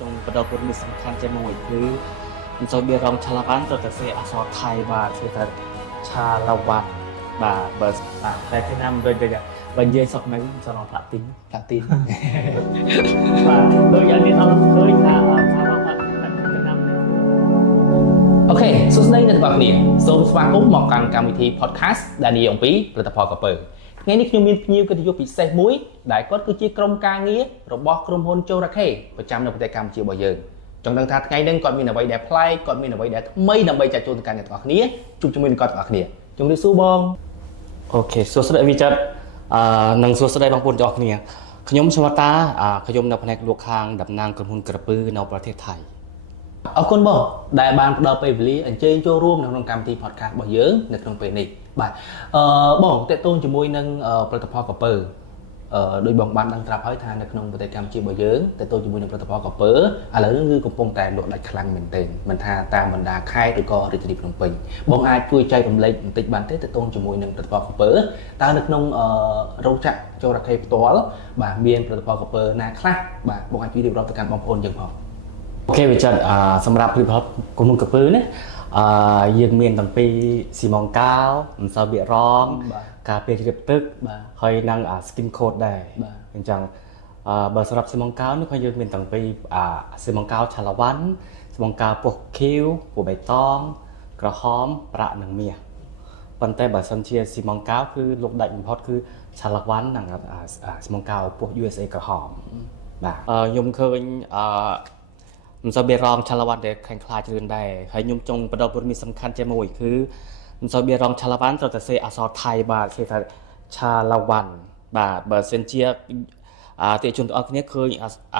trong bắt đầu cuốn mình sắm khăn trên môi cứ rồi bia rong chà la bán rồi ta sẽ ở Thái và sẽ ta chà la vặt và bờ tại Việt Nam rồi bây giờ bên dưới sọc mấy cho nó phạt tính và đôi giờ thì ông khơi là chà la vặt tại Việt Nam អូខេសួស្តីអ្នកទាំងអស់គ្នាសូមស្វាគមន៍មកកាន់កម្មវិធី podcast ដែលនិយាយអំពីផលិតផលកពើថ្ងៃនេះខ្ញុំមានភ្ញៀវកិត្តិយសពិសេសមួយដែលគាត់គឺជាក្រុមការងាររបស់ក្រុមហ៊ុនជូរ៉ាខេប្រចាំនៅប្រទេសកម្ពុជារបស់យើងចង់ដឹងថាថ្ងៃនេះគាត់មានអ្វីដែលប្លែកគាត់មានអ្វីដែលថ្មីដើម្បីចាត់ជូនទៅកាន់អ្នកទាំងអស់គ្នាជួបជាមួយនឹងគាត់ទាំងអស់គ្នាជម្រាបសួរបង ok សួស្តីវិចិត្រនឹងសួស្តីបងប្អូនទាំងអស់គ្នាខ្ញុំឈ្មោះតាខ្ញុំនៅផ្នែកលក់ខាងតំណាងក្រុមហ៊ុនក្រពើនៅប្រទេសថៃ អរគុណបងដែលបានផ្ដល់ពេលវេលាអញ្ជើញចូលរួមនៅក្នុងកម្មវិធី podcast របស់យើងនៅក្នុងពេលនេះបាទបងតេតូនជាមួយនឹងផលិតផលកពើដោយបងបានដឹងត្រាប់ហើយថានៅក្នុងប្រទេសកម្ពុជារបស់យើងតេតូនជាមួយនឹងផលិតផលកពើឥឡូវនេះគឺកំពុងតែលក់ដាច់ខ្លាំងមែនទែនមិនថាតាមបណ្ដាខេត្តឬក៏រាជធានីភ្នំពេញបងអាចជួយចែករំលែកបន្តិចបានទេតេតូនជាមួយនឹងផលិតផលកពើតើនៅក្នុងរោងចក្រជូរ៉ាខេផ្ទាល់បាទមានផលិតផលកពើណាខ្លះបាទបងអាចជួយរៀបរាប់ទៅកាន់បងប្អូនយើងផង ok វិចិត្រសម្រាប់ផលិតផលក្រុមហ៊ុនកពើនេះយើងមានទាំងពីស៊ីម៉ងកាវមិនសើបៀករងការពារជ្រាបទឹកហើយនឹង skin coat ដែរអញ្ចឹងបើសម្រាប់ស៊ីម៉ងកាវនេះគឺយើងមានទាំងពីស៊ីម៉ងកាវឆាឡាវ៉ាន់ស៊ីម៉ងកាវពស់ខៀវពស់បៃតងក្រហមប្រាក់និងមាសប៉ុន្តែបើសិនជាស៊ីម៉ងកាវគឺលោកដាច់បំផុតគឺឆាឡាវ៉ាន់និងស៊ីម៉ងកាវពស់ USA ក្រហមបាទខ្ញុំឃើញមិនសូវបៀរងឆាឡាវ៉ាន់ដែលខាងខ្លាចរឿនដែរហើយខ្ញុំចង់បដិបត្តិមានសំខាន់ជាមួយគឺមិនសូវបៀរងឆាឡាវ៉ាន់ត្រូវតែសេអក្សរថៃបាទគេថាឆាឡាវ៉ាន់បាទបើសិនជាទាជនទាំងអស់គ្នាឃើញ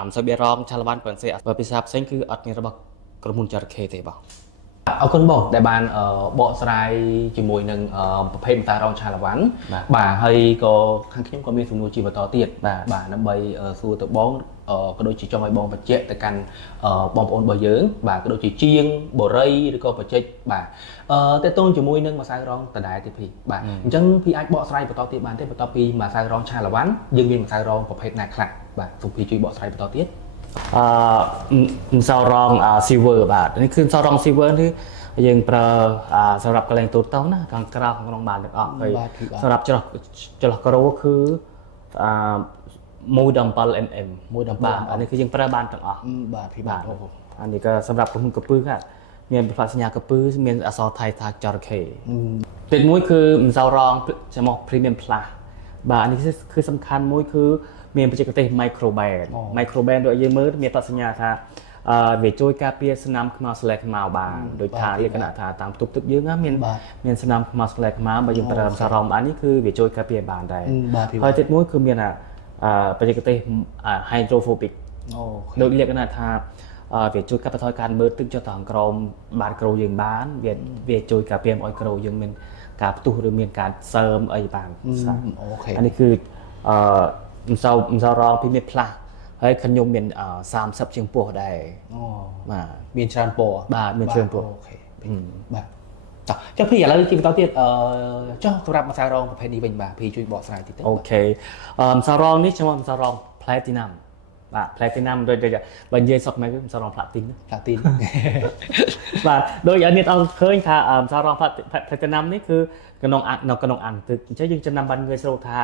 មិនសូវបៀរងឆាឡាវ៉ាន់ប៉ុន្តែបើភាសាផ្សេងគឺអត់មានរបស់ក្រុមហ៊ុនចរខេទេបាទ អរគុណបងដែលបានបកស្រាយជាមួយនឹងប្រភេទម្សៅរងឆាឡាវ៉ាន់បាទហើយក៏ខាងខ្ញុំក៏មានសំណួរជាបន្តទៀតបាទដើម្បីសួរទៅបងក៏ដូចជាចង់ឲ្យបងបញ្ជាក់ទៅកាន់បងប្អូនរបស់យើងបាទក៏ដូចជាជាងបរិយឬក៏បច្ចេកបាទតើតូនជាមួយនឹងម្សៅរងដដែលទេភីបាទអញ្ចឹងភីអាចបកស្រាយបន្តទៀតបានទេបន្ទាប់ពីម្សៅរងឆាឡាវ៉ាន់យើងមានម្សៅរងប្រភេទណាខ្លះបាទសូមភីជួយបកស្រាយបន្តទៀត ម្សៅរង silver បាទនេះគឺម្សៅរង silver នេះយើងប្រើសម្រាប់កន្លែងទូទៅណាខាងក្រៅក្នុងបានទាំងអស់ហើយសម្រាប់ច្រោះក្រូគឺ1.7 mm 1.7បាទអានេះគឺយើងប្រើបានទាំងអស់បាទបាទអានេះក៏សម្រាប់ក្រុមហ៊ុនកពើបាទមានផ្លាកសញ្ញាកពើមានអក្សរថៃថាចរខេទីមួយគឺម្សៅរងចំហ premium plus បាទអានេះគឺសំខាន់មួយគឺមានបច្ចេកទេស microban ដូចយើងមើលមានផ្លាកសញ្ញាថាវាជួយការពារស្នាមខ្មៅស្លែកខ្មៅបានដោយថាលក្ខណៈថាតាមផ្ទុកទឹកយើងមានស្នាមខ្មៅស្លែកខ្មៅបើយើងប្រើម្សៅរងបាននេះគឺវាជួយការពារបានដែរហើយទីមួយគឺមានបច្ចេកទេស hydrophobic ដោយលក្ខណៈថាវាជួយកាត់បន្ថយការមើលទឹកចុះទៅខាងក្រោមបានក្រូយើងបានវាជួយការពារឲ្យក្រូយើងមានការផ្ទុះឬមានការសើមអីបានអូខេអានេះគឺម្សៅរងពីមានផ្លាស់ហើយខ្ញុំមាន30ជាងពោះដែរអូបាទមានច្រើនពណ៌បាទមានច្រើនពណ៌អូខេបាទតោះចុះភីឥឡូវជាបន្តទៀតចុះសម្រាប់ម្សៅរងប្រភេទនេះវិញបាទភីជួយបកស្រាយតិចទៅអូខេម្សៅរងនេះឈ្មោះម្សៅរង platinum បាទ platinum ដូចបើនិយាយសុខមែនគឺម្សៅរង platin បាទដូចឲ្យអ្នកអង្គឃើញថាម្សៅរង platinum នេះគឺក្នុងអាងទឹកអញ្ចឹងយើងចំណាំបានងាយស្រួលថា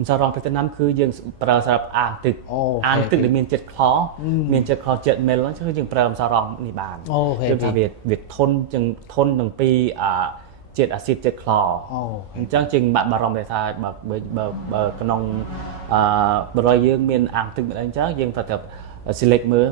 ម្សៅរង platinum គឺយើងប្រើសម្រាប់អាងទឹកដែលមានជាតិខ្លមានជាតិខ្លជាតិមេលហ្នឹងគឺយើងប្រើម្សៅរងនេះបានគឺវាធន់នឹងពីជាតិអាស៊ីតជាតិខ្លអញ្ចឹងជាងបាក់បារម្ភដែរថាបើក្នុងបរិយាយើងមានអាងទឹកអញ្ចឹងយើងត្រូវតែ select មើល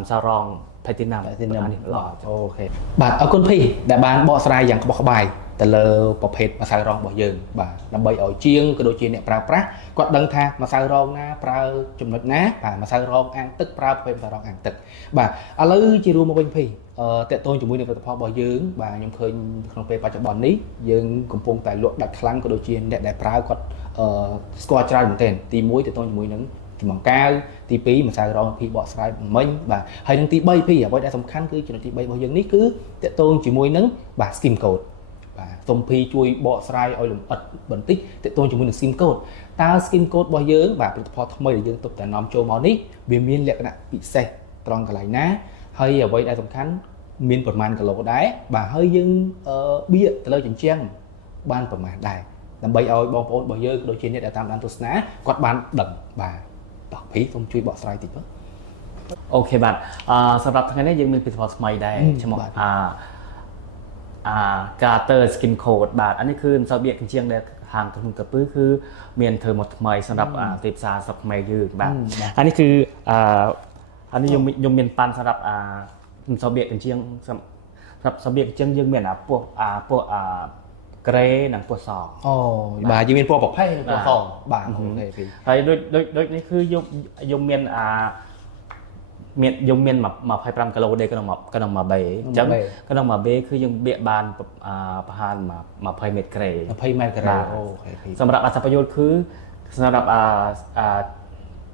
ម្សៅរង platinum នេះអូខេបាទអរគុណភីដែលបានបកស្រាយយ៉ាងក្បោះក្បាយទៅលើប្រភេទម្សៅរងរបស់យើងបាទដើម្បីឲ្យជាងក៏ដូចជាអ្នកប្រើប្រាស់គាត់ដឹងថាម្សៅរងណាប្រើចំណុចណាបាទម្សៅរងអាងទឹកប្រើប្រភេទម្សៅរងអាងទឹកបាទឥឡូវជារួមមកវិញភីតេតូនជាមួយនឹងផលិតផលរបស់យើងបាទខ្ញុំឃើញក្នុងពេលបច្ចុប្បន្ននេះយើងកំពុងតែលក់ដាច់ខ្លាំងក៏ដូចជាអ្នកដែលប្រើគាត់ស្គាល់ច្រើនមែនទែនទី1តេតូនជាមួយនឹងចំងកាវទី2ម្សៅរងភីបកស្រាយមិញបាទហើយនឹងទី3ភីអ្វីដែលសំខាន់គឺចំណុចទី3របស់យើងនេះគឺតេតូនជាមួយនឹងបាទ skim coat បាទសូមភីជួយបកស្រាយឲ្យលម្អិតបន្តិចតេតូនជាមួយនឹង skim coat តើ skim coat របស់យើងបាទផលិតផលថ្មីដែលយើងទុកតែនាំចូលមកនេះវាមានលក្ខណៈពិសេស ត្រង់កន្លែងណាហើយអ្វីដែលសំខាន់មានប្រមាណគីឡូដែរបាទហើយយើងបៀកទៅលើជញ្ជាំងបានប្រមាណដែរដើម្បីឲ្យបងប្អូនរបស់យើងដូចជាអ្នកដែលតាមដានទស្សនាគាត់បានដឹងបាទបងភីសូមជួយបកស្រាយតិចមើល អូខេបាទសម្រាប់ថ្ងៃនេះយើងមានពិធីផលថ្មីដែរឈ្មោះCarter Skin Code បាទអានេះគឺមិនសូវបៀកកញ្ជៀងដែលខាងក្រុមកាពើគឺមានធ្វើមកថ្មីសម្រាប់ទីផ្សារស្រុកខ្មែរយើងបាទអានេះគឺអានេះខ្ញុំមានប៉ាន់សម្រាប់មិនសូវបៀកកញ្ជៀងសម្រាប់សូវបៀកកញ្ជៀងយើងមានពោះក្រេនិងពោះសអូបាទយើងមានពណ៌ប្រផេះនិងពណ៌សបាទអូខេពីហើយដូចនេះគឺខ្ញុំមានខ្ញុំមាន25គីឡូដែរក្នុងមួយបេអញ្ចឹងក្នុងមួយបេគឺយើងបៀកបានប្រហែល20ម៉ែត្រក្រេ20ម៉ែត្រក្រេអូខេសម្រាប់អត្ថប្រយោជន៍គឺសម្រាប់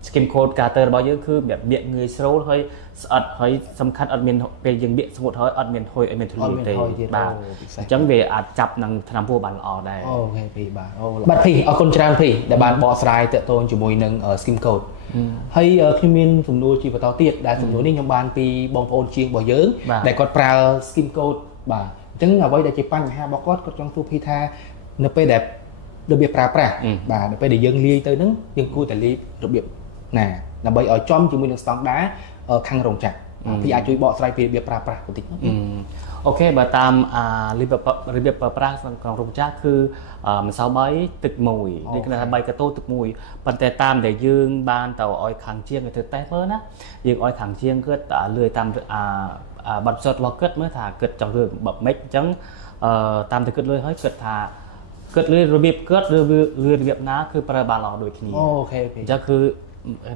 skin coat Carter របស់យើងគឺបៀកងាយស្រួលហើយស្អិតហើយសំខាន់អត់មានពេលយើងបៀកស្ងួតហើយអត់មានហុយអត់មានធូលីទេបាទអញ្ចឹងវាអាចចាប់នឹងថ្នាំពោះបានល្អដែរអូខេពីបាទអូបាទភីអរគុណច្រើនភីដែលបានបកស្រាយទាក់ទងជាមួយនឹង skin coat ហើយខ្ញុំមានសំណួរជាបន្តទៀតដែលសំណួរនេះខ្ញុំបានពីបងប្អូនជាងរបស់យើងដែលគាត់ប្រើ skin coat បាទអញ្ចឹងអ្វីដែលជាបញ្ហារបស់គាត់ចង់សួរភីថានៅពេលដែលរបៀបប្រើប្រាស់បាទនៅពេលដែលយើងលាយទៅហ្នឹងយើងគួរតែលាយរបៀបណាដើម្បីឲ្យចំជាមួយនឹងស្តង់ដារខាងរោងចក្រพี่អាចជួយបកស្រាយពីរបៀបប្រើប្រាស់បន្តិចអូខេបើតាមរបៀបប្រើប្រាស់ក្នុងរោងចក្រគឺម្សៅបាយទឹកមួយនេះគឺថាបាយកតូទឹកមួយប៉ុន្តែតាមដែលយើងបានទៅឲ្យខាងជាងទៅតេស្តមើលណាយើងឲ្យខាងជាងគាត់លឿនតាមបាត់ផ្សោតរបស់គាត់មើលថាគាត់ចង់ធ្វើបែបម៉េចអញ្ចឹងតាមតែគាត់លឿនហើយគាត់ថាគាត់លឿនរបៀបគាត់ឬលឿនរបៀបណាគឺប្រើបានល្អដូចគ្នាអូខេអញ្ចឹងគឺ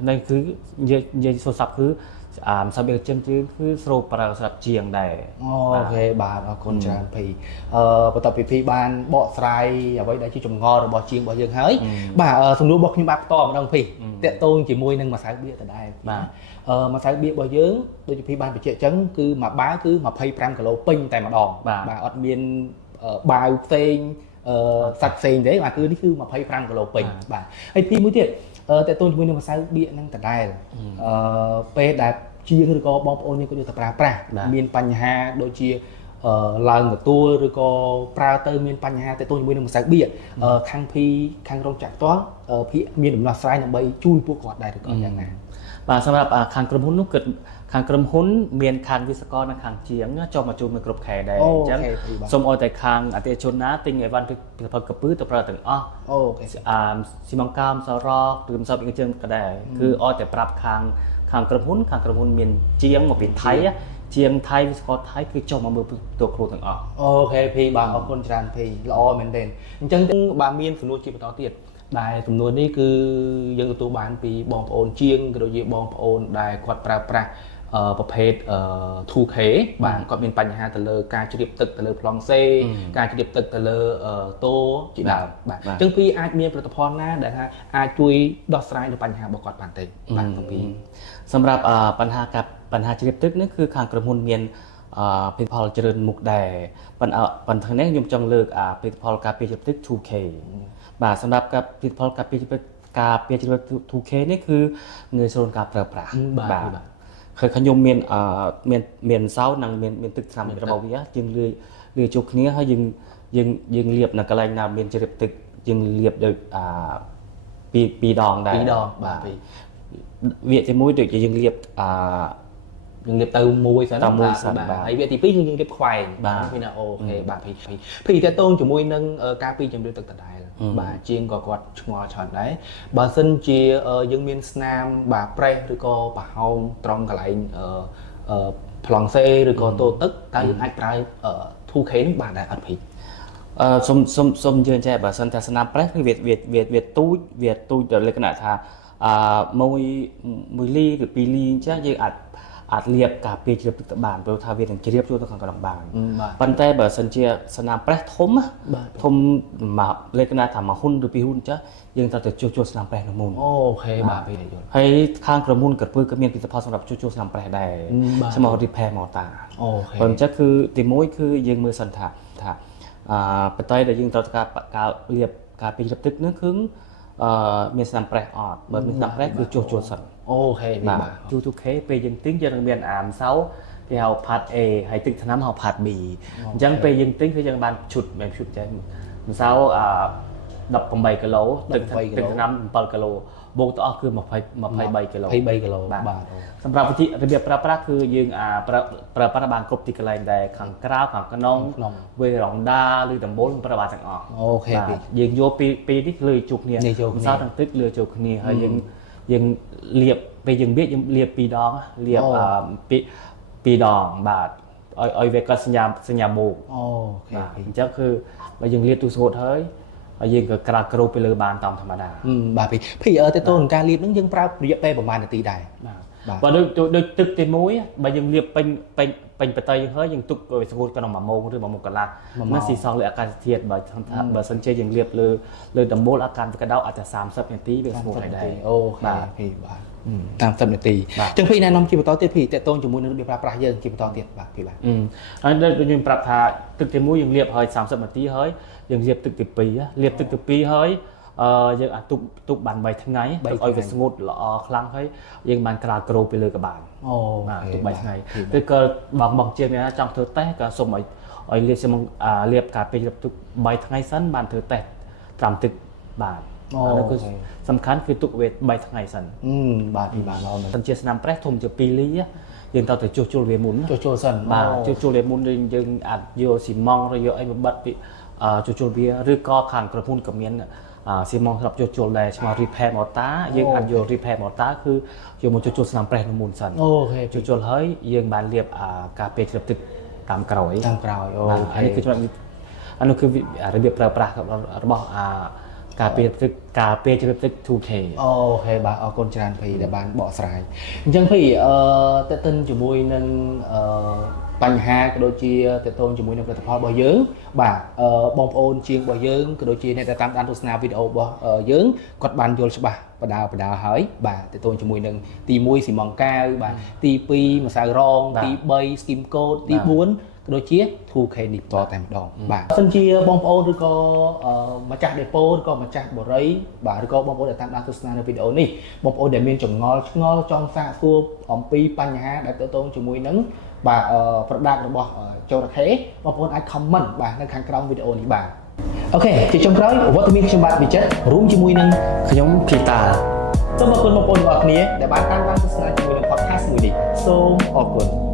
នៅគឺនិយាយសូរស័ព្ទគឺម្សៅបៀកជាងគឺស្រូបប្រើសម្រាប់ជាងដែរអូខេបាទអរគុណច្រើនភីបន្ទាប់ពីភីបានបកស្រាយអ្វីដែលជាចម្ងល់របស់ជាងរបស់យើងហើយបាទសំណួររបស់ខ្ញុំបាទបន្តម្ដងភីតាក់ទងជាមួយនឹងម្សៅបៀកដដែលបាទម្សៅបៀករបស់យើងដូចជាភីបានបញ្ជាក់អញ្ចឹងគឺមួយបាវគឺ25គីឡូពេញតែម្ដងបាទអត់មានបាវផ្សេងសាច់ផ្សេងទេបាទគឺនេះគឺ25គីឡូពេញបាទហើយទីមួយទៀតតើតើជាមួយនឹងម្សៅបៀកនឹងដដែលពេលដែលជាងឬក៏បងប្អូនយើងក៏យកទៅប្រើប្រាស់មានបញ្ហាដូចជាឡើងទទួលឬក៏ប្រើទៅមានបញ្ហាតើតើជាមួយនឹងម្សៅបៀកខាងរោងចក្រផ្ទាល់ភីមានដំណោះស្រាយដើម្បីជួយពួកគាត់ដែរឬក៏យ៉ាងណាបាទសម្រាប់ខាងក្រុមហ៊ុននោះគឺខាងក្រុមហ៊ុនមានខាងវិស្វករនិងខាងជាងចុះមកជួយមួយគ្រប់ខែដែរអញ្ចឹងសូមឲ្យតែខាងអតិថិជនណាទិញអីវ៉ាន់ពីផលកពើទៅប្រើទាំងអស់អូខេស៊ីម៉ងកាមសរកឬមិនសពអីជាងក៏ដែរគឺឲ្យតែប្រាប់ខាងក្រុមហ៊ុនមានជាងមកពីថៃជាងថៃវិស្វករថៃគឺចុះមកមើលពីតួគ្រូទាំងអស់អូខេភីបាទអរគុណច្រើនភីល្អមែនទែនអញ្ចឹងបាទមានសំណួរជាបន្តទៀតដែលសំណួរនេះគឺយើងទទួលបានពីបងប្អូនជាងក៏ដូចជាបងប្អូនដែលគាត់ប្រើប្រាស់ប្រភេទ 2K បាទគាត់មានបញ្ហាទៅលើការជ្រាបទឹកទៅលើប្លង់សេការជ្រាបទឹកទៅលើតូជាដើមបាទអញ្ចឹងពីអាចមានផលិតផលណាដែលថាអាចជួយដោះស្រាយនៅបញ្ហារបស់គាត់បានទេបាទពីសម្រាប់បញ្ហាជ្រាបទឹកនេះគឺខាងក្រុមហ៊ុនមានផលិតផលច្រើនមុខដែរប៉ុន្តែនេះខ្ញុំចង់លើកផលិតផលការពារជ្រាបទឹក 2K បាទសម្រាប់ផលិតផលការពារជ្រាបទឹក 2K នេះគឺងាយស្រួលការប្រើប្រាស់បាទឃើញខ្ញុំមានសោនិងមានទឹកថ្នាំរបស់វាយើងលាយជួបគ្នាហើយយើងលាបនៅកន្លែងណាមានជ្រាបទឹកយើងលាបដូចពីរដងដែរ2ដងបាទវាទី1ដូចយើងលាបយើងលាបទៅមួយសិនបាទហើយវាទី2យើងលាបខ្វែងបាទពីណាអូខេបាទភីតើតងជាមួយនឹងការពីជំរឿទឹកដដែលបាទជាងក៏គាត់ឆ្ងល់ច្រើនដែរបើសិនជាយើងមានស្នាមបាទប្រេះឬក៏ប្រហោងត្រង់កន្លែងប្លង់សេឬក៏តូទឹកតើយើងអាចប្រើ 2K នេះបានដែរអត់ភីសុំជឿចេះបើសិនតែស្នាមប្រេះគឺវាទូចដល់លក្ខណៈថា1លីឬ2លីអញ្ចឹងយើងអាចលាបការពារជ្រាបទឹកទៅបានព្រោះថាវានឹងជ្រាបចូលទៅក្នុងកណ្ដុងបានប៉ុន្តែបើសិនជាស្នាមប្រេះធំមកលក្ខណៈថា1ហ៊ុនឬ2ហ៊ុនចាស់យើងត្រូវតែជួសស្នាមប្រេះនោះមុនអូខេបាទពីយល់ហើយខាងក្រុមហ៊ុនក្រពើក៏មានផលិតផលសម្រាប់ជួសស្នាមប្រេះដែរឈ្មោះ Repair Mortar អូខេប៉ុន្តែគឺទី1គឺយើងមើលសិនថាបន្តែដែលយើងត្រូវការលាបការពារជ្រាបទឹកនោះគឺមានស្នាមប្រេះអត់បើមានស្នាមប្រេះគឺជួសសិនអូ អូខេបាទ 2K ពេលយើងទិញយើងនឹងមានអាមសៅគេហៅ part A ហើយទឹកថ្នាំហៅ part B អញ្ចឹងពេលយើងទិញគឺយើងបានឈុតចេះម្សៅ18គីឡូទឹកថ្នាំ7គីឡូបូកទៅអស់គឺ23គីឡូ 23គីឡូបាទ សម្រាប់វិធីរបៀបប្រើប្រាស់គឺយើងប្រើប្រាស់បានគ្រប់ទីកន្លែងដែលខាងក្រៅខាងក្នុងវេរ៉ុងដាឬដំបូលប្រើបានទាំងអស់ អូខេយើងយកពីនេះលើជួបគ្នាម្សៅទាំងទឹកលើជួបគ្នាហើយយើងលាបពេលយើងលាប2ដងលាប2ដងបាទឲ្យវាកើតសញ្ញាមោកអូខេអញ្ចឹងគឺបើយើងលាបទូស្ងួតហើយយើងក៏ក្រាគ្រូទៅលើបានតាមធម្មតាបាទពីទៅទៅនឹងការលាបហ្នឹងយើងប្រើរយៈពេលប្រហែលនាទីដែរបាទបើដូចទឹកទី1បើយើងលាបពេញបតីយើងហើយយើងទុកឲ្យស្ងួតក្នុង1ម៉ោងឬ1ម៉ោងកន្លះហ្នឹងស៊ីសងលើអាកាសធាតុបើសិនជាយើងលាបលើដំបូលអាកាសវាក្តៅអាចតែ30នាទីវាស្ងួតហើយដែរអូខេបាទតាម10នាទីអញ្ចឹងភីណែនាំជាបន្តទៀតភីតេតូនជាមួយនឹងរបៀបប្រើប្រាស់យើងជាបន្តទៀតបាទភីបាទហើយដូចខ្ញុំប្រាប់ថាទឹកទី1យើងលាបហើយ30នាទីហើយយើងលាបទឹកទី2លាបទឹកទី2ហើយយើងអាចទុកបាន3ថ្ងៃទុកឲ្យវាស្ងួតល្អខ្លាំងហើយយើងបានក្រាលក្រូពីលើក៏បានអូទុក3ថ្ងៃឬក៏បងជាមានចង់ធ្វើតេស្តក៏សូមឲ្យលាបការពេលទុក3ថ្ងៃសិនបានធ្វើតេស្តត្រាំទឹកបាទអានោះគឺសំខាន់គឺទុកវា3ថ្ងៃសិនបាទសិនជាស្នាមប្រេះធំជា2លីយើងត្រូវទៅជួសជុលវាមុនជួសជុលសិនបាទជួសជុលវាមុនយើងអាចយកស៊ីម៉ង់ឬយកអីបិទពីជួសជុលវាឬក៏ខាងក្រុមហ៊ុនក៏មានស៊ីម៉ង់សម្រាប់ជួសជុលដែរឈ្មោះ repair mortar យើងអាចយក repair mortar គឺយកមកជួសជុលស្នាមប្រេះមុនសិនអូខេជួសជុលហើយយើងបានលាបការពេលជ្រាបទឹកតាមក្រោយអូខេនេះគឺអានោះគឺរបៀបប្រើប្រាស់របស់ការពេលជ្រាបទឹក 2K អូខេបាទអរគុណច្រើនភីដែលបានបកស្រាយអញ្ចឹងភីតេតិនជាមួយនឹងបញ្ហាក៏ដូចជាតេតូនជាមួយនឹងផលិតផលរបស់យើងបាទបងប្អូនជាងរបស់យើងក៏ដូចជាអ្នកដែលតាមដានទស្សនាវីដេអូរបស់យើងគាត់បានយល់ច្បាស់បដាហើយបាទតេតូនជាមួយនឹងទី1ស៊ីម៉ង់កាវបាទទី2ម្សៅរងទី3 skim coat ទី4ក៏ដូចជា 2K នេះតតែម្ដងបាទបើសិនជាបងប្អូនឬក៏ម្ចាស់ដេប៉ូឬក៏ម្ចាស់បរិយបាទឬក៏បងប្អូនដែលតាមដានទស្សនានៅវីដេអូនេះបងប្អូនដែលមានចម្ងល់ឆ្ងល់ចង់សាកសួរអំពីបញ្ហាដែលតេតូនជាមួយនឹងបាទ product របស់ចរខេបងប្អូនអាច comment បាទនៅខាងក្រោមវីដេអូនេះបាទអូខេជាចុងក្រោយវត្តមានខ្ញុំបាទវិចិត្ររួមជាមួយនឹងខ្ញុំភីតាសូមអរគុណបងប្អូនទាំងអស់គ្នាដែលបានតាមដានទស្សនាជាមួយនឹង podcast មួយនេះសូមអរគុណ